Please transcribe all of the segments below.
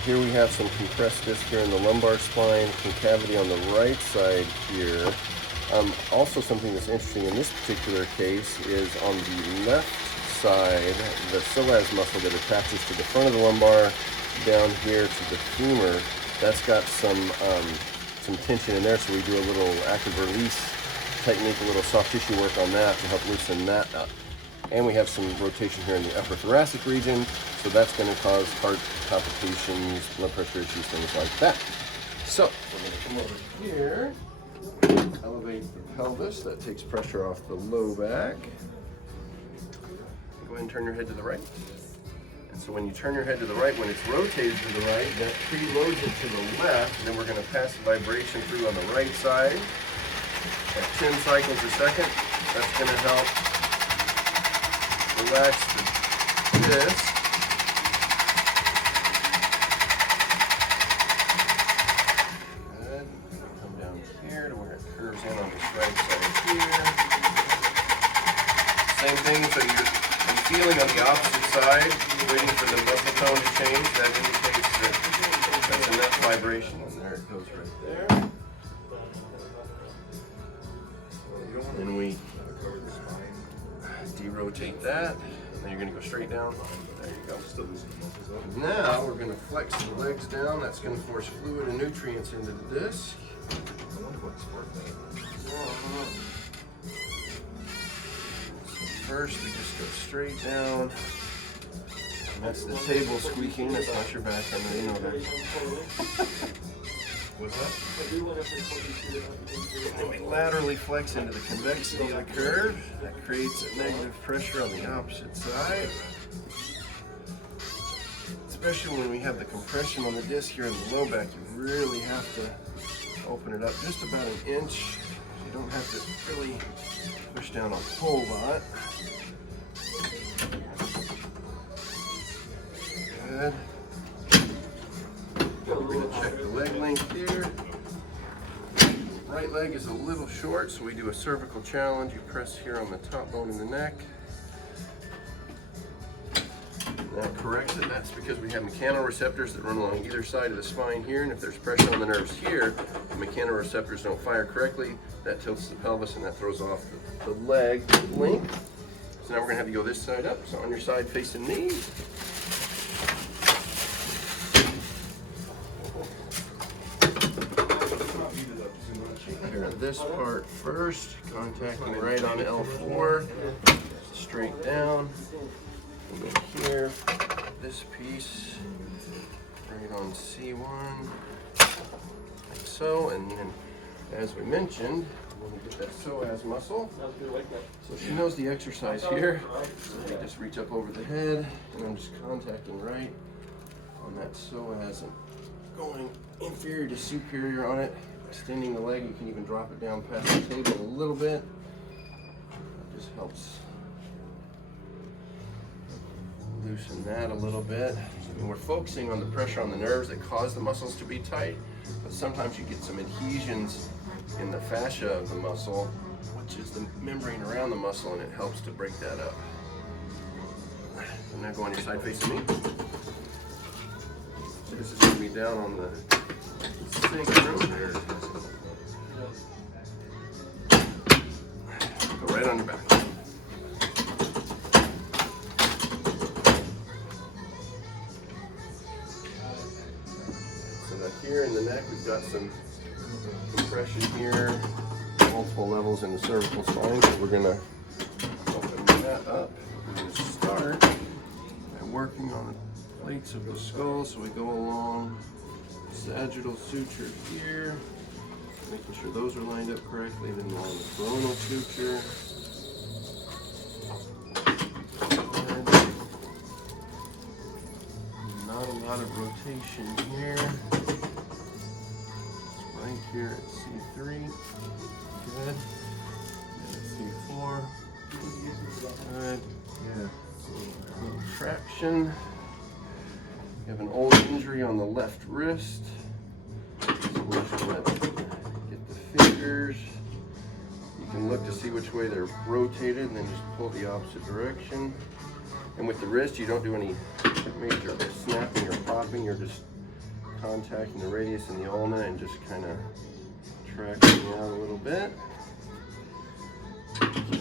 here we have some compressed disc here in the lumbar spine, concavity on the right side here. Also something that's interesting in this particular case is on the left side, the psoas muscle that attaches to the front of the lumbar down here to the femur, that's got some tension in there, so we do a little active release technique, a little soft tissue work on that to help loosen that up. And we have some rotation here in the upper thoracic region, so that's going to cause heart complications, blood pressure issues, things like that. So we're going to come over here, elevate the pelvis, that takes pressure off the low back. Go ahead and turn your head to the right. And so when you turn your head to the right, when it's rotated to the right, that preloads it to the left, and then we're going to pass the vibration through on the right side at 10 cycles a second. That's going to help relax the disc. Good. Come down here to where it curves in on this right side here. Same thing, so you're feeling on the opposite side, waiting for the muscle tone to change. That indicates that that's enough vibration. And there it goes right there. And we derotate that. Then you're going to go straight down. There you go. Now we're going to flex the legs down. That's going to force fluid and nutrients into the disc. First, we just go straight down. And that's the table squeaking. That's not your back. I know you know that. What's that? And we laterally flex into the convexity of the curve. That creates a negative pressure on the opposite side. Especially when we have the compression on the disc here in the low back, you really have to open it up just about an inch. You don't have to really push down a whole lot. Good. We're going to check the leg length here. Right leg is a little short, so we do a cervical challenge. You press here on the top bone in the neck. That corrects it. That's because we have mechanoreceptors that run along either side of the spine here, and if there's pressure on the nerves here, the mechanoreceptors don't fire correctly. That tilts the pelvis and that throws off the leg length. So now we're going to have you go this side up. So on your side facing me. Here, this part first, contacting right on L4, straight down. And then here, this piece, right on C1, like so. And then, as we mentioned, when we get that psoas muscle, so she knows the exercise here. So we just reach up over the head, and I'm just contacting right on that psoas and going inferior to superior on it. Extending the leg, you can even drop it down past the table a little bit. That just helps loosen that a little bit. And we're focusing on the pressure on the nerves that cause the muscles to be tight, but sometimes you get some adhesions in the fascia of the muscle, which is the membrane around the muscle, and it helps to break that up. So now go on your side facing me. This is going to be down on the sacrum. Go right on your back. So now here in the neck, we've got some compression here, multiple levels in the cervical spine. So we're going to open that up. We're going to start by working on the plates of the skull. So we go along sagittal suture here, making sure those are lined up correctly, then along the coronal suture. And not a lot of rotation here. Just right here at C3. Good. And at C4. Good. Yeah. A little traction. You have an old injury on the left wrist. So we're just going to get the fingers. You can look to see which way they're rotated and then just pull the opposite direction. And with the wrist, you don't do any major snapping or popping. You're just contacting the radius and the ulna and just kind of tracking out a little bit.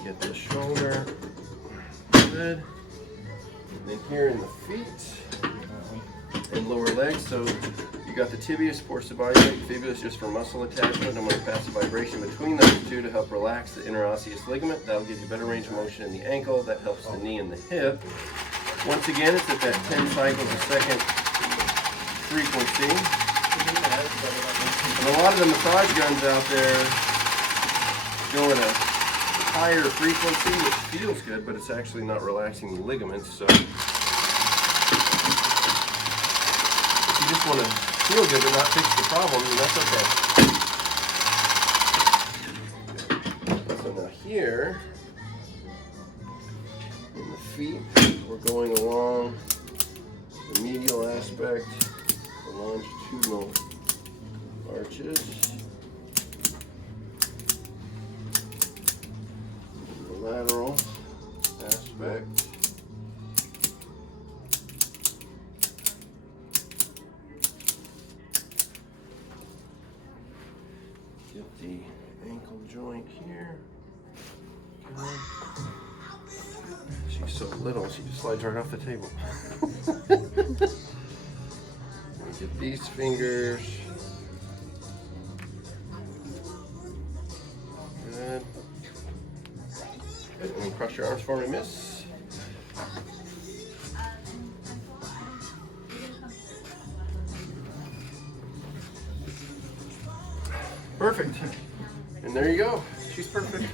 Get the shoulder. Good. And then here in the feet and lower legs. So you got the tibia supports the body weight, fibula is just for muscle attachment. I'm going to pass a vibration between those two to help relax the interosseous ligament. That'll give you better range of motion in the ankle. That helps the knee and the hip. Once again, it's at that 10 cycles a second frequency. And a lot of the massage guns out there go at a higher frequency, which feels good, but it's actually not relaxing the ligaments. So if you just want to feel good but not fix the problem, then that's okay. So now here, in the feet, we're going along the medial aspect, the longitudinal arches, the lateral aspect. Get the ankle joint here. Okay. She's so little, she just slides right off the table. Get these fingers. Good. And then cross your arms for me, miss. Perfect. And there you go. She's perfect.